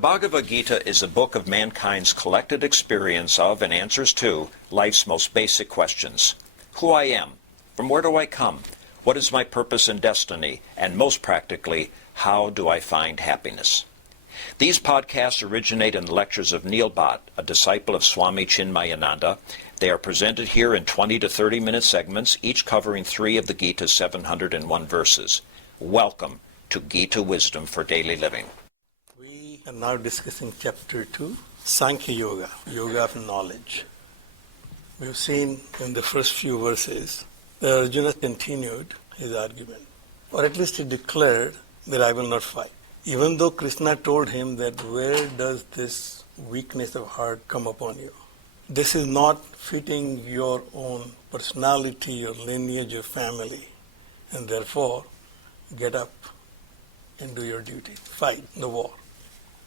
Bhagavad Gita is a book of mankind's collected experience of and answers to life's most basic questions. Who I am, from where do I come, what is my purpose and destiny, and most practically, how do I find happiness? These podcasts originate in the lectures of Neil Bhatt, a disciple of Swami Chinmayananda. They are presented here in 20 to 30-minute segments, each covering 3 of the Gita's 701 verses. Welcome to Gita Wisdom for Daily Living. We are now discussing Chapter 2, Sankhya Yoga, Yoga of Knowledge. We have seen in the first few verses that Arjuna continued his argument, or at least he declared that I will not fight. Even though Krishna told him that where does this weakness of heart come upon you? This is not fitting your own personality, your lineage, your family, and therefore get up and do your duty. Fight the war.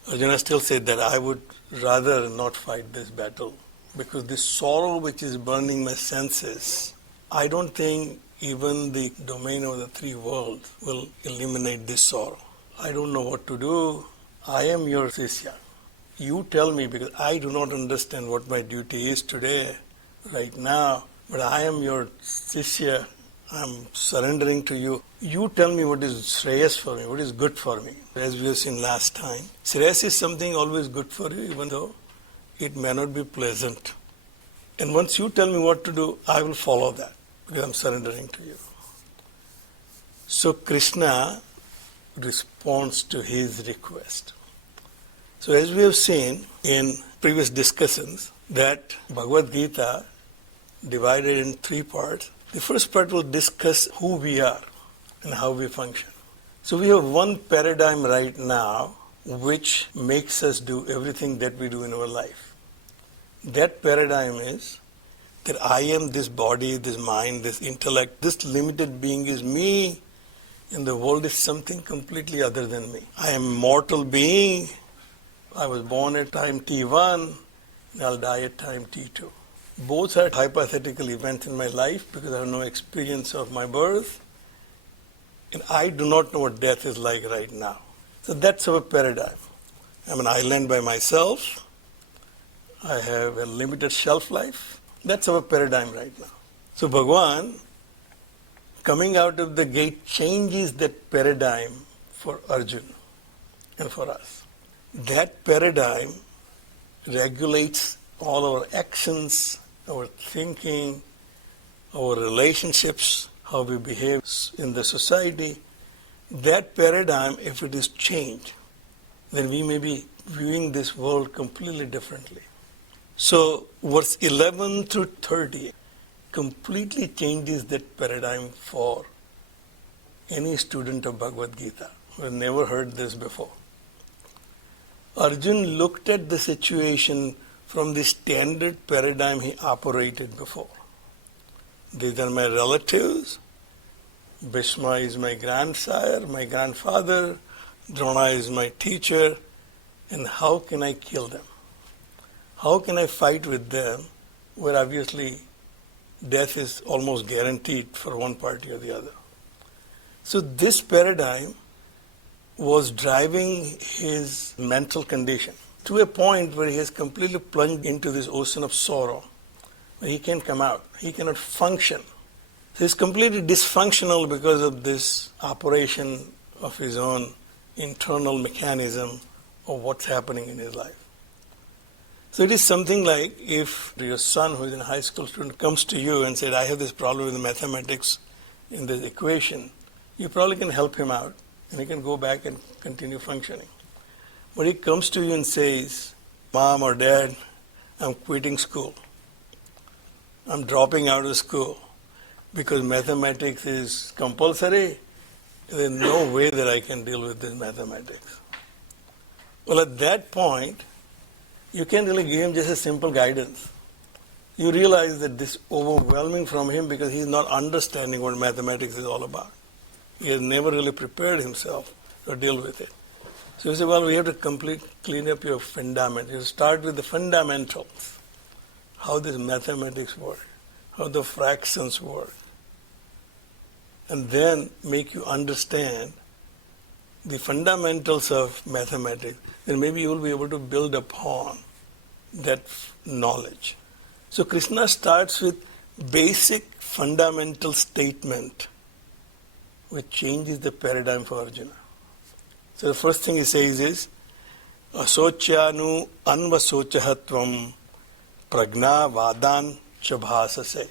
Arjuna still said that I would rather not fight this battle because this sorrow which is burning my senses, I don't think even the domain of the 3 worlds will eliminate this sorrow. I don't know what to do. I am your Shishya. You tell me because I do not understand what my duty is today, right now, but I am your Shishya. I'm surrendering to you. You tell me what is Shreyas for me, what is good for me. As we have seen last time, Shreyas is something always good for you, even though it may not be pleasant. And once you tell me what to do, I will follow that because I'm surrendering to you. So Krishna responds to his request. So as we have seen in previous discussions, that Bhagavad Gita divided in 3 parts. The first part will discuss who we are and how we function. So we have one paradigm right now which makes us do everything that we do in our life. That paradigm is that I am this body, this mind, this intellect, this limited being is me, and the world is something completely other than me. I am a mortal being. I was born at time T1, and I'll die at time T2. Both are hypothetical events in my life because I have no experience of my birth, and I do not know what death is like right now. So that's our paradigm. I'm an island by myself. I have a limited shelf life. That's our paradigm right now. So Bhagavan, coming out of the gate, changes that paradigm for Arjuna and for us. That paradigm regulates all our actions, our thinking, our relationships, how we behave in the society. That paradigm, if it is changed, then we may be viewing this world completely differently. So verse 11 through 30 completely changes that paradigm for any student of Bhagavad Gita who has never heard this before. Arjuna looked at the situation from the standard paradigm he operated before. These are my relatives. Bhishma is my grandsire, my grandfather. Drona is my teacher. And how can I kill them? How can I fight with them where obviously death is almost guaranteed for one party or the other? So this paradigm was driving his mental condition to a point where he has completely plunged into this ocean of sorrow, where he can't come out. He cannot function. So he's completely dysfunctional because of this operation of his own internal mechanism of what's happening in his life. So it is something like if your son who is a high school student comes to you and said, I have this problem with the mathematics in this equation, you probably can help him out and he can go back and continue functioning. But he comes to you and says, Mom or Dad, I'm quitting school. I'm dropping out of school because mathematics is compulsory. There's no way that I can deal with this mathematics. Well, at that point, you can't really give him just a simple guidance. You realize that this is overwhelming from him because he's not understanding what mathematics is all about. He has never really prepared himself to deal with it. So you say, well, we have to clean up your fundamentals. You start with the fundamentals, how this mathematics work, how the fractions work, and then make you understand the fundamentals of mathematics, then maybe you will be able to build upon that knowledge. So Krishna starts with basic fundamental statement which changes the paradigm for Arjuna. So the first thing he says is, Asocyanu anvasochahatvam pragna vadan chabhasase.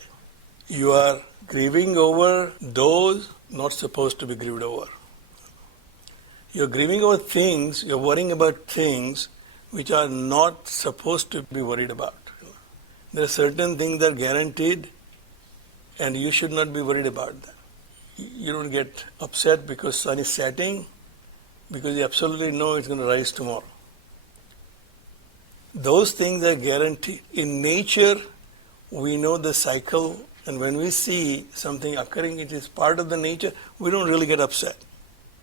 You are grieving over those not supposed to be grieved over. You're grieving over things, you're worrying about things which are not supposed to be worried about. There are certain things that are guaranteed and you should not be worried about them. You don't get upset because sun is setting, because you absolutely know it's going to rise tomorrow. Those things are guaranteed. In nature, we know the cycle, and when we see something occurring, it is part of the nature, we don't really get upset.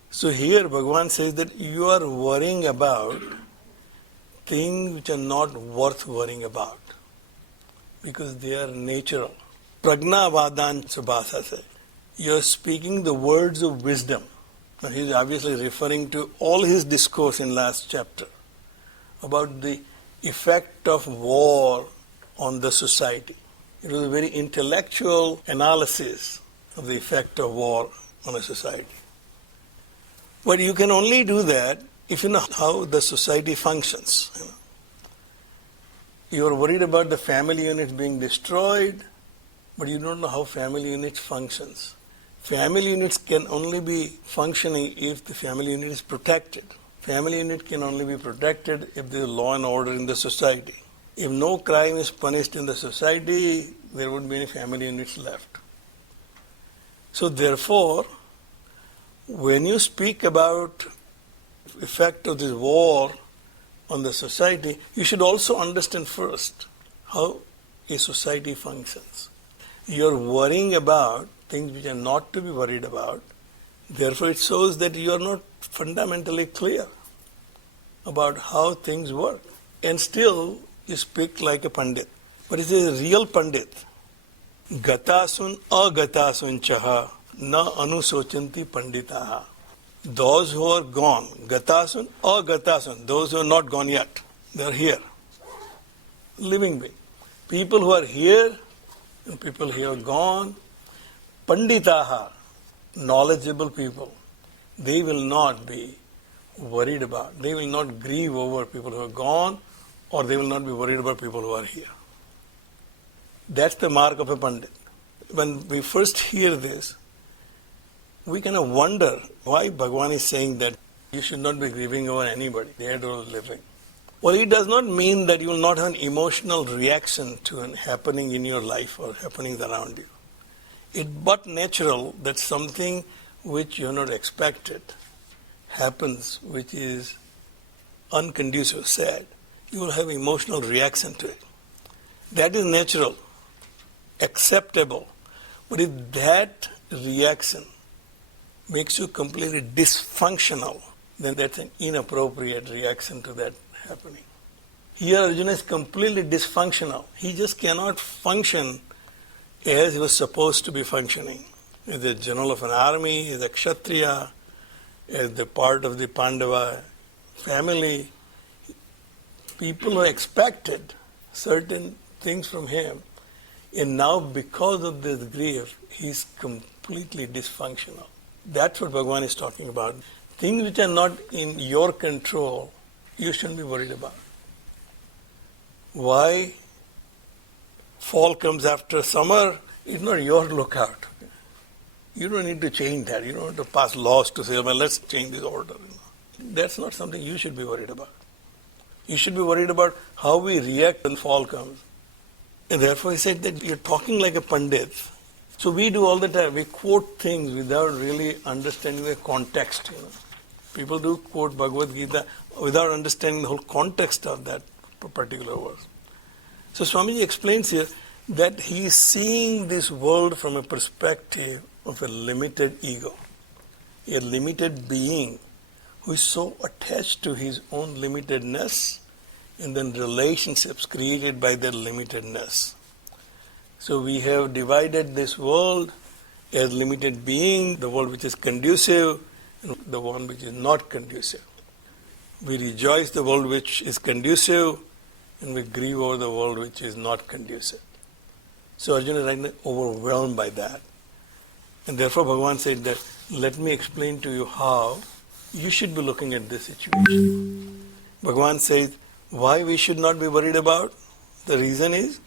So here Bhagavan says that you are worrying about things which are not worth worrying about because they are natural. Pragna vadan sabhasase. You are speaking the words of wisdom. Now he is obviously referring to all his discourse in last chapter about the effect of war on the society. It was a very intellectual analysis of the effect of war on a society. But you can only do that if you know how the society functions. You are worried about the family units being destroyed, but you don't know how family units functions. Family units can only be functioning if the family unit is protected. Family unit can only be protected if there is law and order in the society. If no crime is punished in the society, there wouldn't be any family units left. So therefore, when you speak about effect of this war on the society, you should also understand first how a society functions. You're worrying about things which are not to be worried about. Therefore, it shows that you are not fundamentally clear about how things work. And still, you speak like a pandit. But it is a real pandit. Gatasun agatasun chaha na anusochanti panditaha. Those who are gone, gatasun agatasun, those who are not gone yet, they are here. Living being. People who are here and people who are gone, panditaha, knowledgeable people, they will not be worried about. They will not grieve over people who are gone, or they will not be worried about people who are here. That's the mark of a pandit. When we first hear this, we kind of wonder why Bhagavan is saying that you should not be grieving over anybody, dead or living. Well, it does not mean that you will not have an emotional reaction to an happening in your life or happenings around you. It's but natural that something which you have not expected happens, which is unconducive, sad. You will have emotional reaction to it. That is natural, acceptable. But if that reaction makes you completely dysfunctional, then that's an inappropriate reaction to that happening. Here Arjuna is completely dysfunctional. He just cannot function as he was supposed to be functioning. As the general of an army, as a kshatriya, as the part of the Pandava family, people who expected certain things from him, and now because of this grief, he's completely dysfunctional. That's what Bhagavan is talking about. Things which are not in your control, you shouldn't be worried about. Why fall comes after summer is not your lookout. You don't need to change that. You don't have to pass laws to say, well, let's change this order. That's not something you should be worried about. You should be worried about how we react when fall comes. And therefore he said that you're talking like a pandit. So we do all the time. We quote things without really understanding the context. People do quote Bhagavad Gita without understanding the whole context of that particular verse. So Swamiji explains here that he is seeing this world from a perspective of a limited ego, a limited being who is so attached to his own limitedness and then relationships created by that limitedness. So we have divided this world as limited being, the world which is conducive, and the one which is not conducive. We rejoice the world which is conducive, and we grieve over the world which is not conducive. So Arjuna is right now overwhelmed by that. And therefore Bhagavan said that, let me explain to you how you should be looking at this situation. Bhagavan says, why we should not be worried about? The reason is,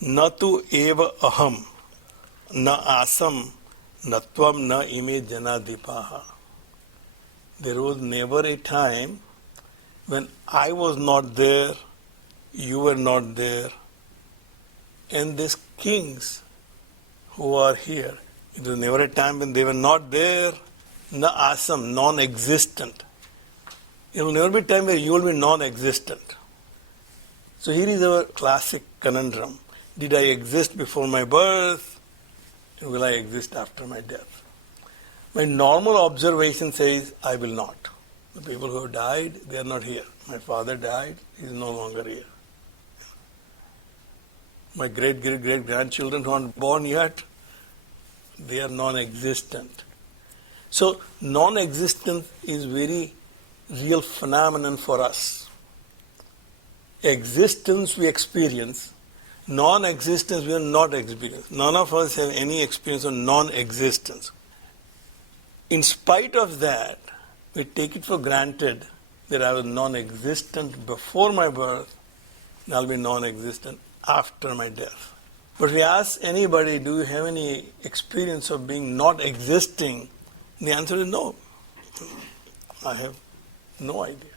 na tu eva aham, na asam, na tvam, na ime janadipaha. There was never a time when I was not there, you were not there, and these kings who are here, it was never a time when they were not there, na asam, non-existent. It will never be a time where you will be non-existent. So here is our classic conundrum. Did I exist before my birth? And will I exist after my death? My normal observation says, I will not. The people who have died, they are not here. My father died, he is no longer here. My great-great-great-grandchildren who aren't born yet, they are non-existent. So non-existence is very real phenomenon for us. Existence we experience, non-existence we are not experience. None of us have any experience of non-existence. In spite of that, we take it for granted that I was non-existent before my birth, and I'll be non-existent after my death. But if we ask anybody, do you have any experience of being not existing? The answer is no. I have no idea.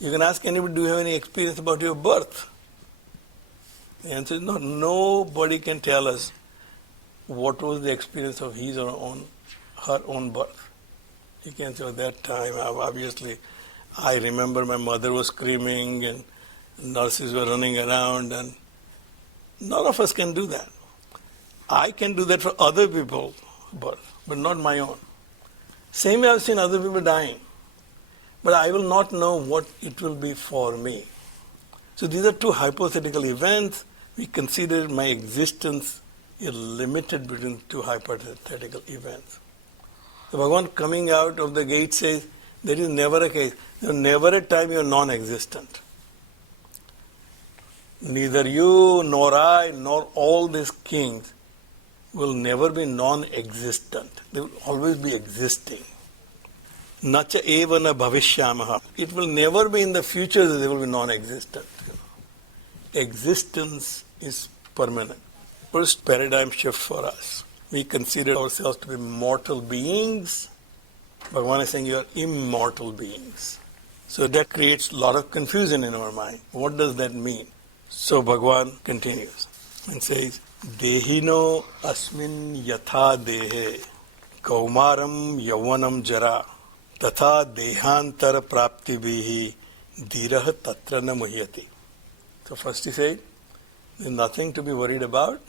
You can ask anybody, do you have any experience about your birth? The answer is no. Nobody can tell us what was the experience of his or her own birth. You can say, at that time, obviously, I remember my mother was screaming and nurses were running around, and none of us can do that. I can do that for other people's birth, but not my own. Same way I've seen other people dying, but I will not know what it will be for me. So these are two hypothetical events. We consider my existence is limited between two hypothetical events. So Bhagavan coming out of the gate says, there is never a case. There is never a time you are non-existent. Neither you, nor I, nor all these kings will never be non-existent. They will always be existing. Nacha eva na bhavishyamaha. It will never be in the future that they will be non-existent. Existence is permanent. First paradigm shift for us. We consider ourselves to be mortal beings. Bhagavan is saying you are immortal beings. So that creates a lot of confusion in our mind. What does that mean? So Bhagavan continues and says, Dehino asmin yatha dehe kaumaram yavanam jara tatha dehantara praptibhihi dhirah tatra na muhyati. So first he said, there is nothing to be worried about.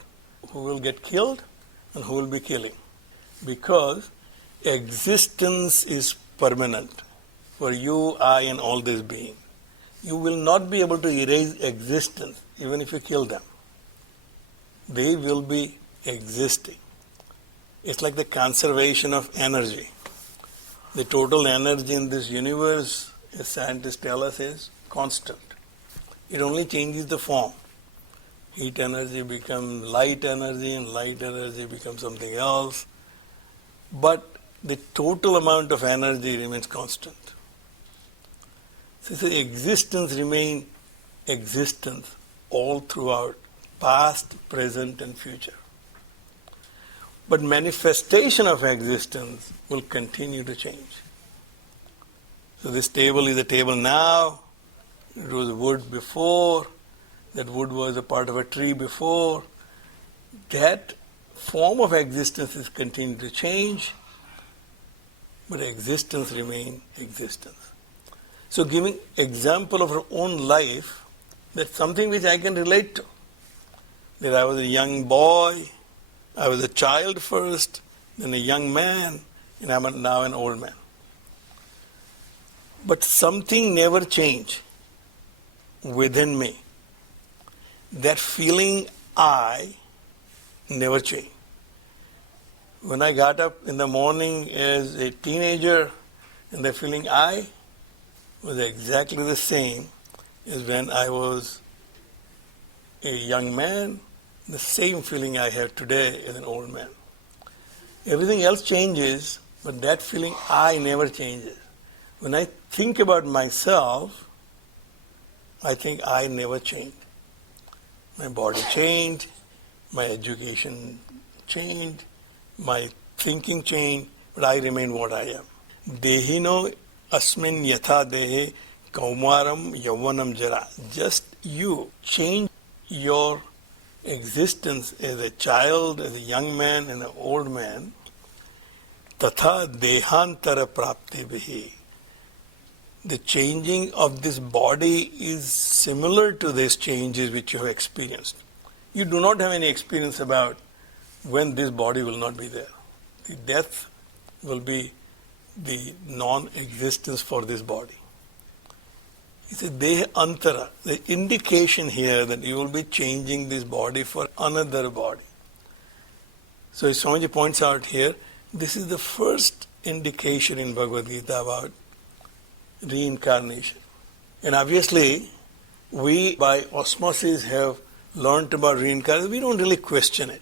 Who will get killed and who will be killing? Because existence is permanent for you, I, and all these beings. You will not be able to erase existence even if you kill them. They will be existing. It's like the conservation of energy. The total energy in this universe, as scientists tell us, is constant. It only changes the form. Heat energy becomes light energy, and light energy becomes something else. But the total amount of energy remains constant. So existence remains existence all throughout, past, present, and future. But manifestation of existence will continue to change. So this table is a table now. It was wood before. That wood was a part of a tree before. That form of existence is continuing to change, but existence remains existence. So giving example of our own life, that's something which I can relate to. That I was a young boy, I was a child first, then a young man, and I'm now an old man. But something never changed within me. That feeling I never changed. When I got up in the morning as a teenager, and the feeling I was exactly the same as when I was a young man, the same feeling I have today as an old man. Everything else changes, but that feeling I never changes. When I think about myself, I think I never changed. My body changed, my education changed, my thinking changed, but I remain what I am. Dehino asmin yatha dehe kaumaram yauvanam jara. Just you change your existence as a child, as a young man, and an old man. Tatha dehantara prapti bihi. The changing of this body is similar to these changes which you have experienced. You do not have any experience about when this body will not be there. The death will be the non-existence for this body. It's a deha antara, the indication here that you will be changing this body for another body. So as Swamiji points out here, this is the first indication in Bhagavad Gita about reincarnation. And obviously, we by osmosis have learned about reincarnation. We don't really question it.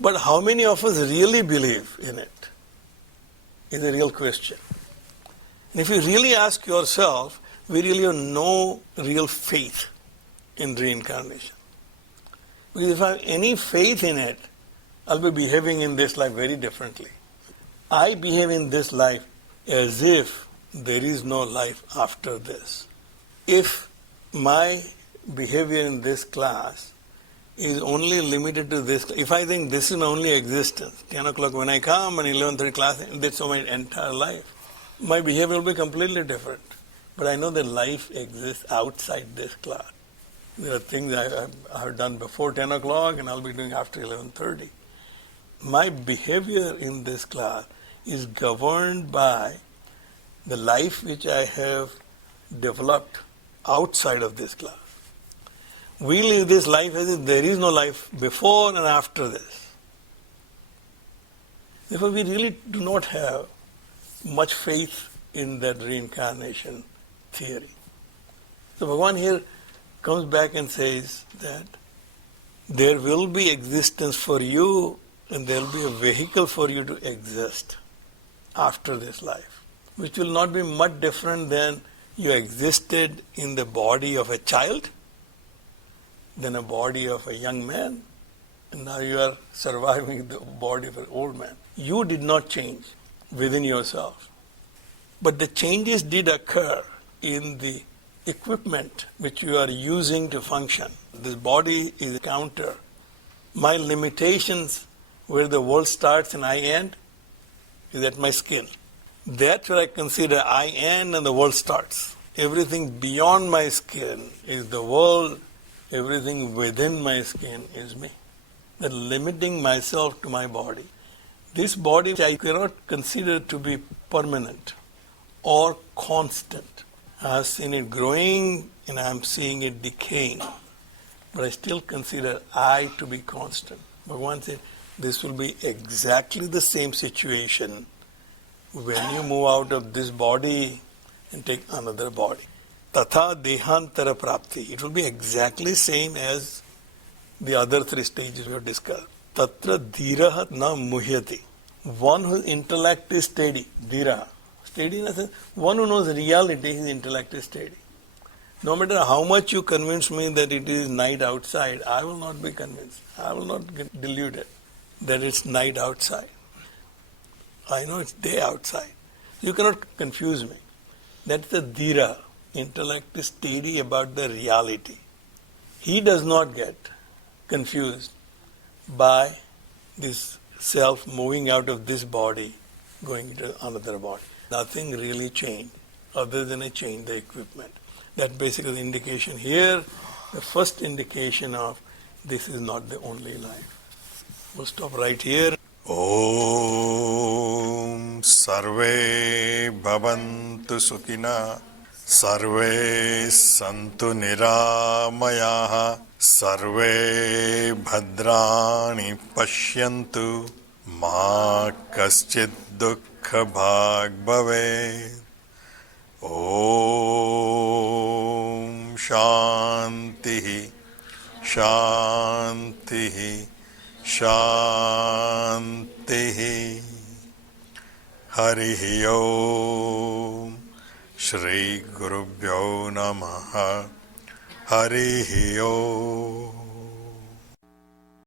But how many of us really believe in it is a real question. And if you really ask yourself, we really have no real faith in reincarnation. Because if I have any faith in it, I'll be behaving in this life very differently. I behave in this life as if there is no life after this. If my behavior in this class is only limited to this, if I think this is my only existence, 10 o'clock when I come and 11:30 class, that's my entire life, my behavior will be completely different. But I know that life exists outside this class. There are things I have done before 10 o'clock and I'll be doing after 11:30. My behavior in this class is governed by the life which I have developed outside of this class. We live this life as if there is no life before and after this. Therefore, we really do not have much faith in that reincarnation theory. So Bhagavan here comes back and says that there will be existence for you and there will be a vehicle for you to exist after this life, which will not be much different than you existed in the body of a child, then a body of a young man, and now you are surviving the body of an old man. You did not change within yourself. But the changes did occur in the equipment which you are using to function. This body is a counter. My limitations, where the world starts and I end, is at my skin. That's where I consider I end and the world starts. Everything beyond my skin is the world. Everything within my skin is me. That limiting myself to my body. This body I cannot consider to be permanent or constant. I have seen it growing and I am seeing it decaying. But I still consider I to be constant. Bhagavan said, this will be exactly the same situation when you move out of this body and take another body. Tatha dehantara prapti. It will be exactly same as the other three stages we have discussed. Tatra dhiraha na muhyati. One whose intellect is steady. Dhiraha. Steady in a sense, one who knows reality, his intellect is steady. No matter how much you convince me that it is night outside, I will not be convinced. I will not get deluded that it's night outside. I know it's day outside. You cannot confuse me. That's the dhira. Intellect is steady about the reality. He does not get confused by this self moving out of this body, going into another body. Nothing really changed other than a change the equipment. That basically the indication here, the first indication of this is not the only life. We'll stop right here. Om Sarve Bhavantu Sukhina Sarve Santu Niramayaha Sarve Bhadrani Pashyantu मा कश्चित् दुःखभाग् भवेत्। ॐ शान्तिः शान्तिः शान्तिः। हरिः ओम्। श्री गुरुभ्यो नमः। हरिः ओम्।